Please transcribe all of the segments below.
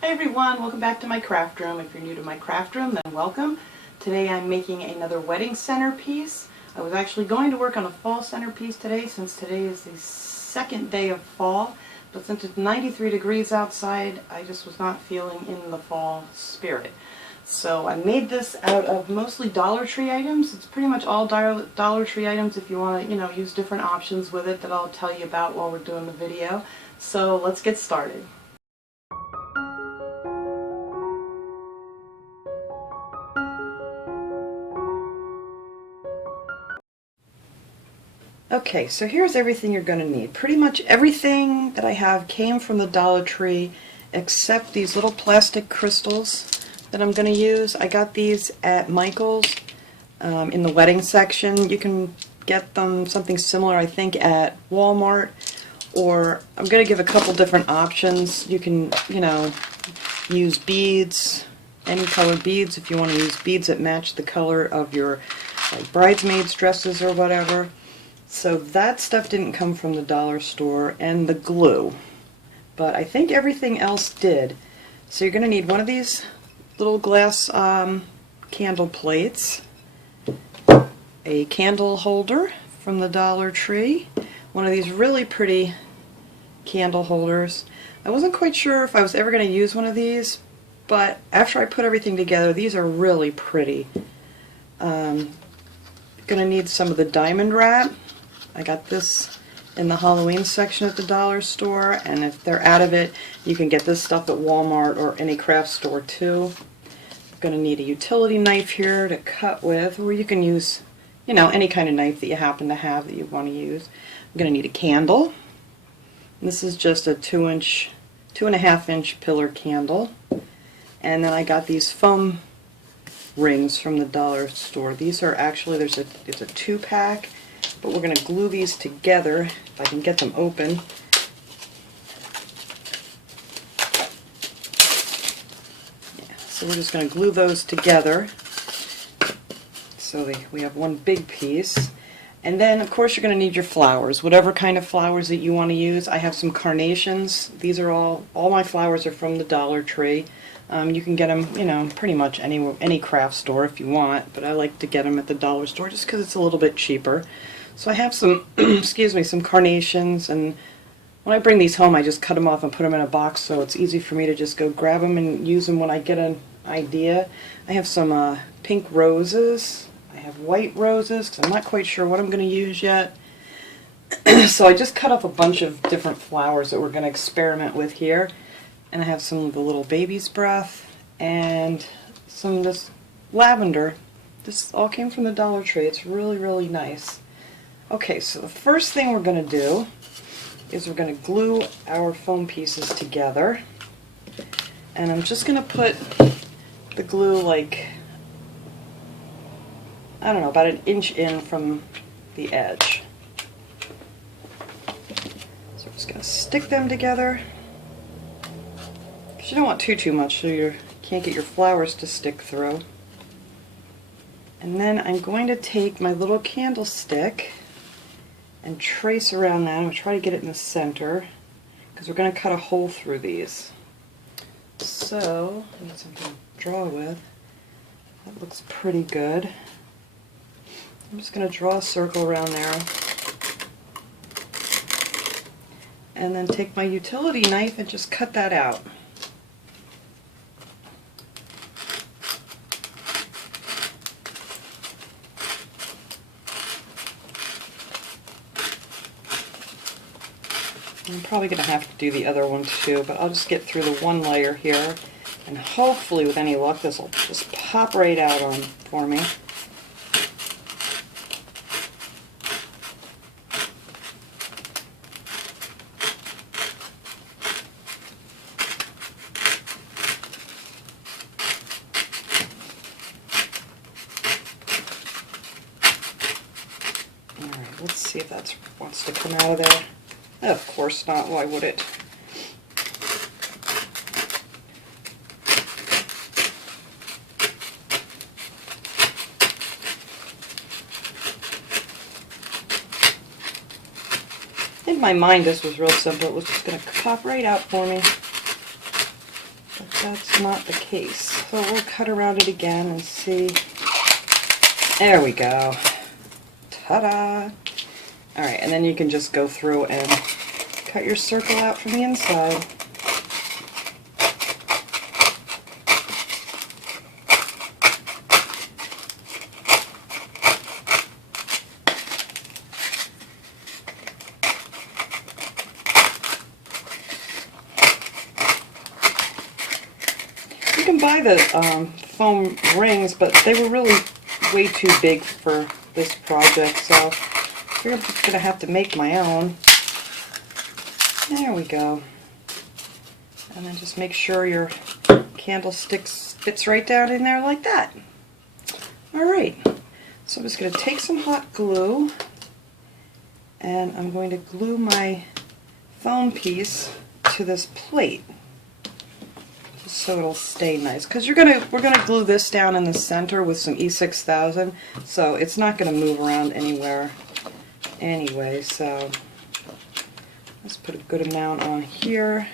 Hi everyone, welcome back to my craft room. If you're new to my craft room, then welcome. Today I'm making another wedding centerpiece. I was actually going to work on a fall centerpiece today since today is the second day of fall, but since it's 93 degrees outside, I just was not feeling in the fall spirit. So I made this out of mostly Dollar Tree items. It's pretty much all Dollar Tree items if you want to, use different options with it that I'll tell you about while we're doing the video. So let's get started. Okay, so here's everything you're going to need. Pretty much everything that I have came from the Dollar Tree except these little plastic crystals that I'm going to use. I got these at Michael's in the wedding section. You can get them something similar, I think, at Walmart, or I'm going to give a couple different options. You can, use beads, any colored beads if you want to use beads that match the color of your bridesmaids dresses or whatever. So that stuff didn't come from the dollar store, and the glue, but I think everything else did. So you're going to need one of these little glass candle plates, a candle holder from the Dollar Tree, one of these really pretty candle holders. I wasn't quite sure if I was ever going to use one of these, but after I put everything together, these are really pretty. Going to need some of the diamond wrap. I got this in the Halloween section at the dollar store, and if they're out of it, you can get this stuff at Walmart or any craft store too. I'm going to need a utility knife here to cut with, or you can use, any kind of knife that you happen to have that you want to use. I'm going to need a candle. This is just a 2.5 inch pillar candle. And then I got these foam rings from the dollar store. These are actually, it's a 2-pack. But we're going to glue these together, if I can get them open. Yeah, so we're just going to glue those together so we have one big piece. And then, of course, you're going to need your flowers, whatever kind of flowers that you want to use. I have some carnations. These are all my flowers are from the Dollar Tree. You can get them, pretty much any craft store if you want, but I like to get them at the dollar store just because it's a little bit cheaper. So I have some, some carnations, and when I bring these home, I just cut them off and put them in a box, so it's easy for me to just go grab them and use them when I get an idea. I have some pink roses. I have white roses, because I'm not quite sure what I'm going to use yet. So I just cut up a bunch of different flowers that we're going to experiment with here. And I have some of the little baby's breath, and some of this lavender. This all came from the Dollar Tree. It's really, really nice. Okay, so the first thing we're going to do is we're going to glue our foam pieces together. And I'm just going to put the glue about an inch in from the edge. So we're just going to stick them together. You don't want too much so you can't get your flowers to stick through. And then I'm going to take my little candlestick and trace around that. I'm going to try to get it in the center because we're going to cut a hole through these. So, I need something to draw with. That looks pretty good. I'm just going to draw a circle around there. And then take my utility knife and just cut that out. I'm probably going to have to do the other one too, but I'll just get through the one layer here, and hopefully with any luck this will just pop right out on for me. Alright, let's see if that wants to come out of there. Of course not, why would it? In my mind this was real simple. It was just going to pop right out for me. that's not the case. So we'll cut around it again and see. There we go. Ta-da! Alright, and then you can just go through and cut your circle out from the inside. You can buy the foam rings, but they were really way too big for this project, so I figured I'm just going to have to make my own. There we go. And then just make sure your candlestick fits right down in there like that. Alright, so I'm just going to take some hot glue and I'm going to glue my foam piece to this plate, so it'll stay nice, because we're gonna glue this down in the center with some E6000, so it's not gonna move around anywhere anyway. So let's put a good amount on here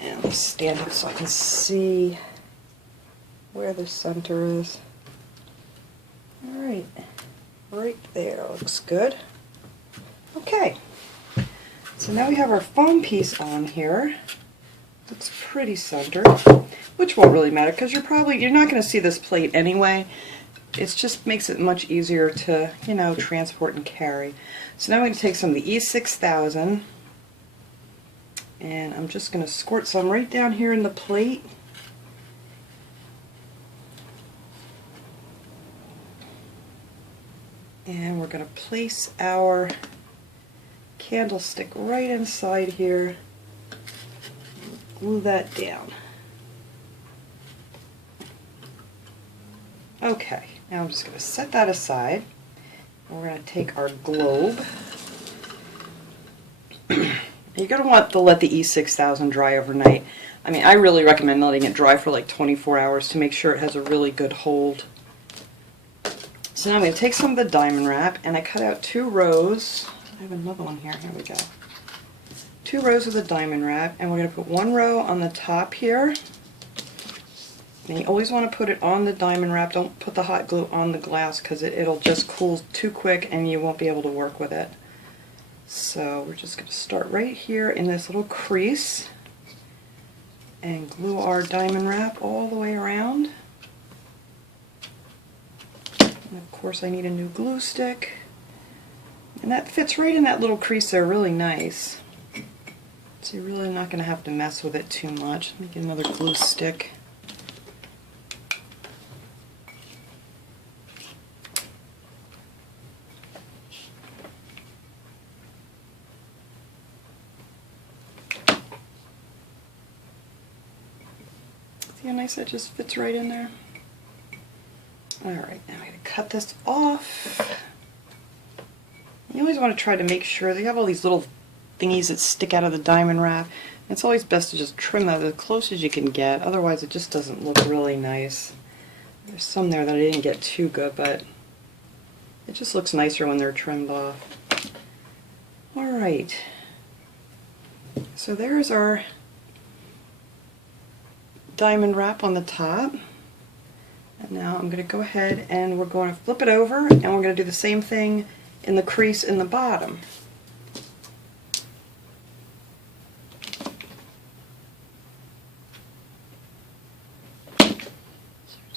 and let's stand it so I can see where the center is. Alright, right there, looks good. Okay, so now we have our foam piece on here. Looks pretty centered, which won't really matter because you're not going to see this plate anyway. It just makes it much easier to, you know, transport and carry. So now I'm going to take some of the E6000 and I'm just going to squirt some right down here in the plate. And we're going to place our candlestick right inside here. Glue that down. Okay, now I'm just going to set that aside. We're going to take our globe. You're going to want to let the E6000 dry overnight. I mean, I really recommend letting it dry for like 24 hours to make sure it has a really good hold. So now I'm going to take some of the diamond wrap, and I cut out 2 rows. I have another one here. Here we go. 2 rows of the diamond wrap, and we're going to put 1 row on the top here. And you always want to put it on the diamond wrap. Don't put the hot glue on the glass because it'll just cool too quick and you won't be able to work with it. So we're just going to start right here in this little crease and glue our diamond wrap all the way around. And of course I need a new glue stick. And that fits right in that little crease there really nice. So you're really not going to have to mess with it too much. Let me get another glue stick. See how nice that just fits right in there? Alright, now I'm going to cut this off. You always want to try to make sure they have all these little thingies that stick out of the diamond wrap. It's always best to just trim that as close as you can get, otherwise it just doesn't look really nice. There's some there that I didn't get too good, but it just looks nicer when they're trimmed off. Alright, so there's our diamond wrap on the top. And now I'm going to go ahead and we're going to flip it over and we're going to do the same thing in the crease in the bottom.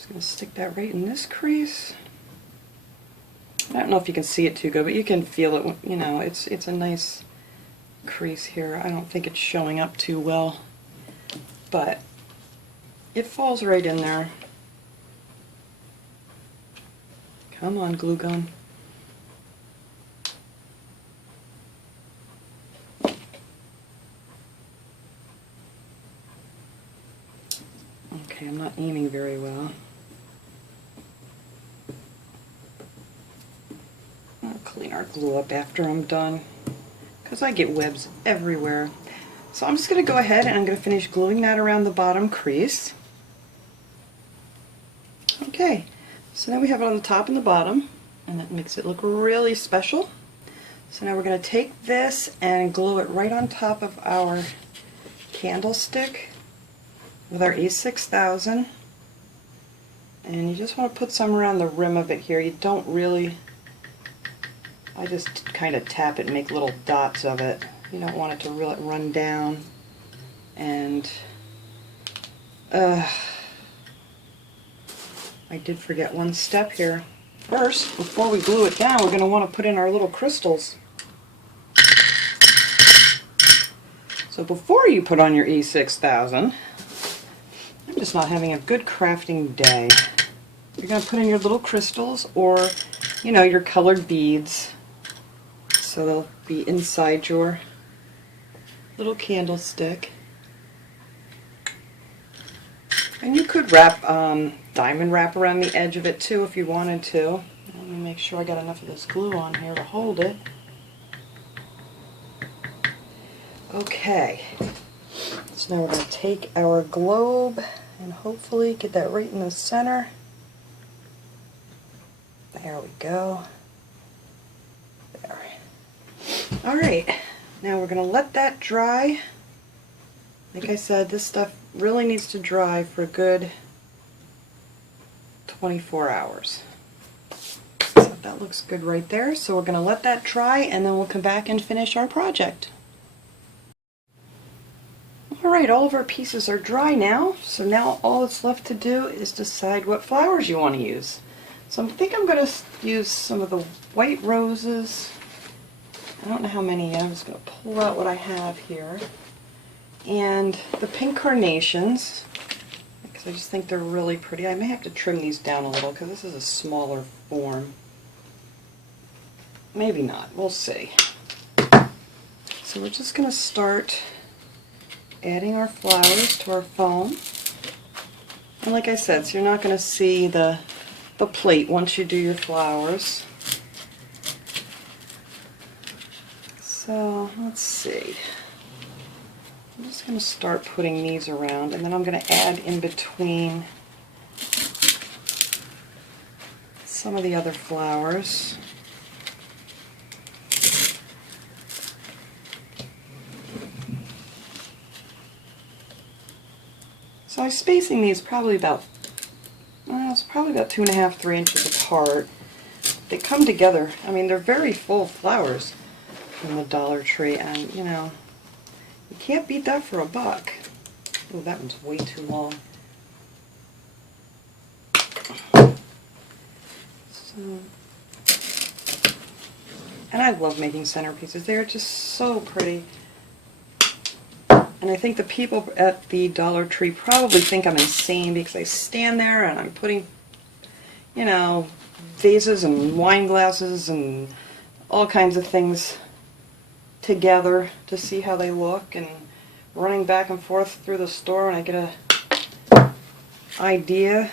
Going to stick that right in this crease. I don't know if you can see it too good, but you can feel it. You know, it's a nice crease here. I don't think it's showing up too well, but it falls right in there. Come on, glue gun. Okay, I'm not aiming very well. I'll clean our glue up after I'm done, because I get webs everywhere. So I'm just going to go ahead and I'm going to finish gluing that around the bottom crease. Okay, so now we have it on the top and the bottom, and that makes it look really special. So now we're going to take this and glue it right on top of our candlestick. with our E6000. And you just want to put some around the rim of it here. You don't really, I just kind of tap it and make little dots of it. You don't want it to really run down. And I did forget one step here. First, before we glue it down, we're going to want to put in our little crystals. So before you put on your E6000, I'm just not having a good crafting day. You're going to put in your little crystals, or, you know, your colored beads. So they'll be inside your little candlestick. And you could wrap diamond wrap around the edge of it too if you wanted to. Let me make sure I got enough of this glue on here to hold it. Okay, so now we're going to take our globe and hopefully get that right in the center. There we go. There. Alright, now we're going to let that dry. Like I said, this stuff really needs to dry for a good 24 hours. So that looks good right there. So we're going to let that dry and then we'll come back and finish our project. Alright, all of our pieces are dry now, so now all that's left to do is decide what flowers you want to use. So I think I'm going to use some of the white roses. I don't know how many yet. I'm just going to pull out what I have here. And the pink carnations, because I just think they're really pretty. I may have to trim these down a little because this is a smaller form. Maybe not. We'll see. So we're just going to start adding our flowers to our foam. And like I said, so you're not going to see the plate once you do your flowers. So let's see. I'm just going to start putting these around, and then I'm going to add in between some of the other flowers. So I'm spacing these probably about, it's probably about 2.5, 3 inches apart. They come together. I mean, they're very full flowers from the Dollar Tree, and you know, you can't beat that for $1. Oh, that one's way too long. So, and I love making centerpieces. They're just so pretty. And I think the people at the Dollar Tree probably think I'm insane because I stand there and I'm putting, you know, vases and wine glasses and all kinds of things together to see how they look, and running back and forth through the store and I get a idea.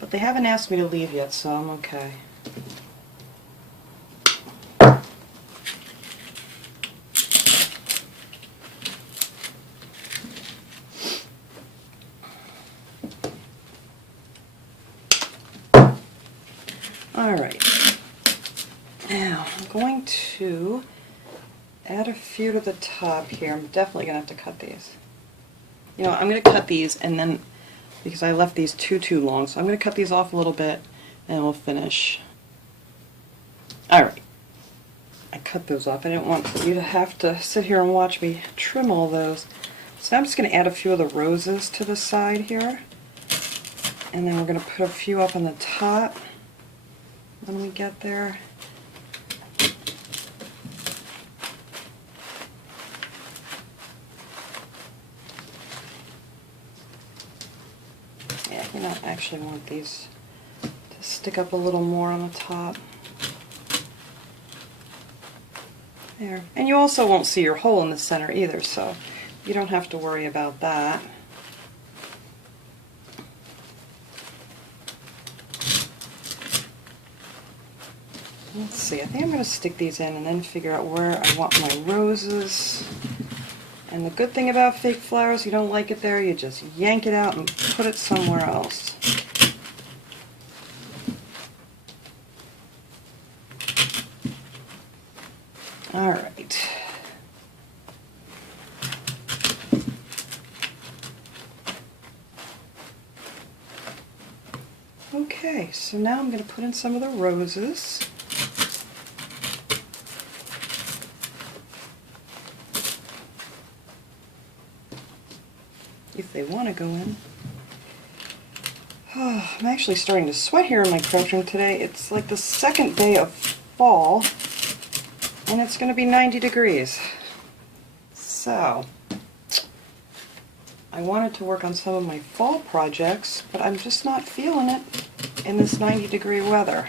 But they haven't asked me to leave yet, so I'm okay. Alright, now I'm going to add a few to the top here. I'm definitely going to have to cut these. You know, I'm going to cut these and then, because I left these too long, so I'm going to cut these off a little bit and we'll finish. Alright, I cut those off. I didn't want you to have to sit here and watch me trim all those. So I'm just going to add a few of the roses to the side here. And then we're going to put a few up on the top when we get there. Yeah, you don't actually want these to stick up a little more on the top. There. And you also won't see your hole in the center either, so you don't have to worry about that. Let's see, I think I'm going to stick these in and then figure out where I want my roses. And the good thing about fake flowers, you don't like it there, you just yank it out and put it somewhere else. Alright. Okay, so now I'm going to put in some of the roses. If they want to go in. Oh, I'm actually starting to sweat here in my craft room today. It's like the second day of fall, and it's going to be 90 degrees. So, I wanted to work on some of my fall projects, but I'm just not feeling it in this 90-degree weather.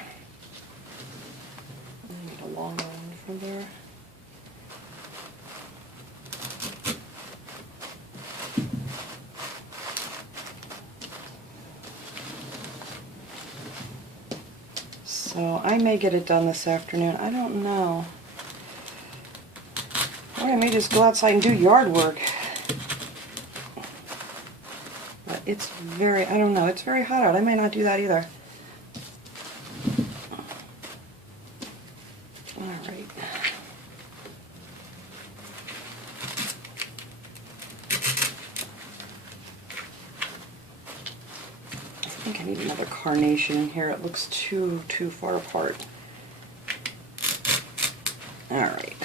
I need a longer one from there. So I may get it done this afternoon. I don't know. Or I may just go outside and do yard work. But it's very, I don't know, it's very hot out. I may not do that either. Alright. I think I need another carnation in here. It looks too far apart. Alright.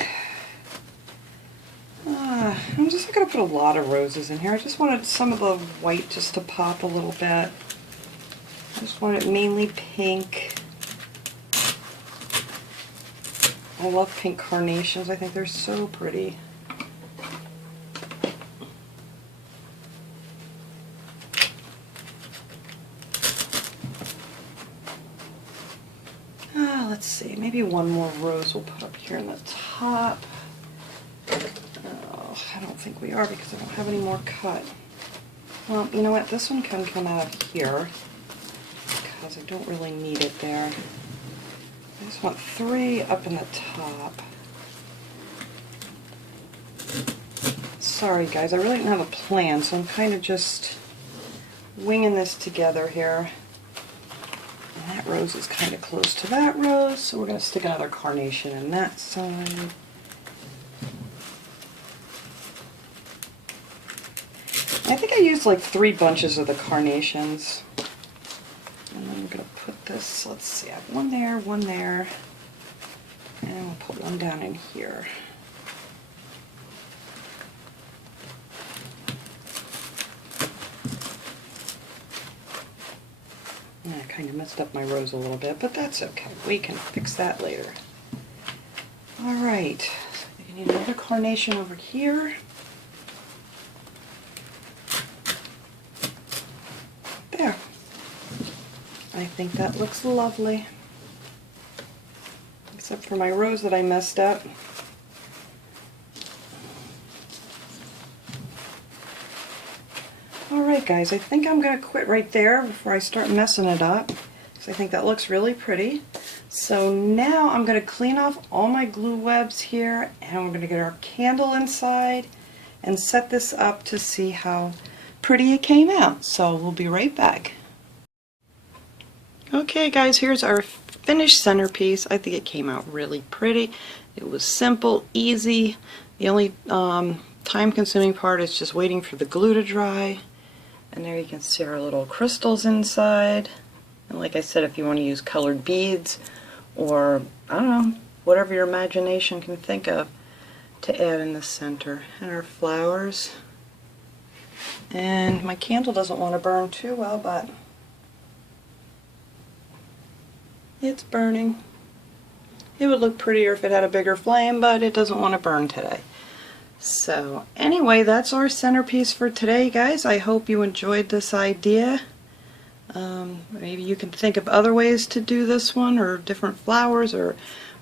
I'm just not going to put a lot of roses in here. I just wanted some of the white just to pop a little bit. I just want it mainly pink. I love pink carnations. I think they're so pretty. Let's see, maybe one more rose we'll put up here in the top. Oh, I don't think we are because I don't have any more cut. Well, you know what, this one can come out of here because I don't really need it there. I just want 3 up in the top. Sorry guys, I really didn't have a plan, so I'm kind of just winging this together here. And that rose is kind of close to that rose, so we're going to stick another carnation in that side. I think I used like 3 bunches of the carnations. And then we're going to put this, let's see, I have one there, and we'll put one down in here. I kind of messed up my rose a little bit, but that's okay. We can fix that later. Alright, so I need another carnation over here. There. I think that looks lovely. Except for my rose that I messed up. Alright guys, I think I'm going to quit right there before I start messing it up, because I think that looks really pretty. So now I'm going to clean off all my glue webs here, and we're going to get our candle inside and set this up to see how pretty it came out. So we'll be right back. Okay guys, here's our finished centerpiece. I think it came out really pretty. It was simple, easy. The only time-consuming part is just waiting for the glue to dry. And there you can see our little crystals inside. And like I said, if you want to use colored beads or, I don't know, whatever your imagination can think of to add in the center. And our flowers. And my candle doesn't want to burn too well, but it's burning. It would look prettier if it had a bigger flame, but it doesn't want to burn today. So anyway, that's our centerpiece for today, guys. I hope you enjoyed this idea. Maybe you can think of other ways to do this one, or different flowers or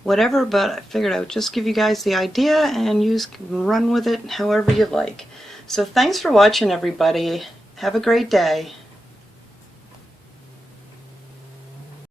whatever, but I figured I would just give you guys the idea and run with it however you like. So thanks for watching, everybody. Have a great day.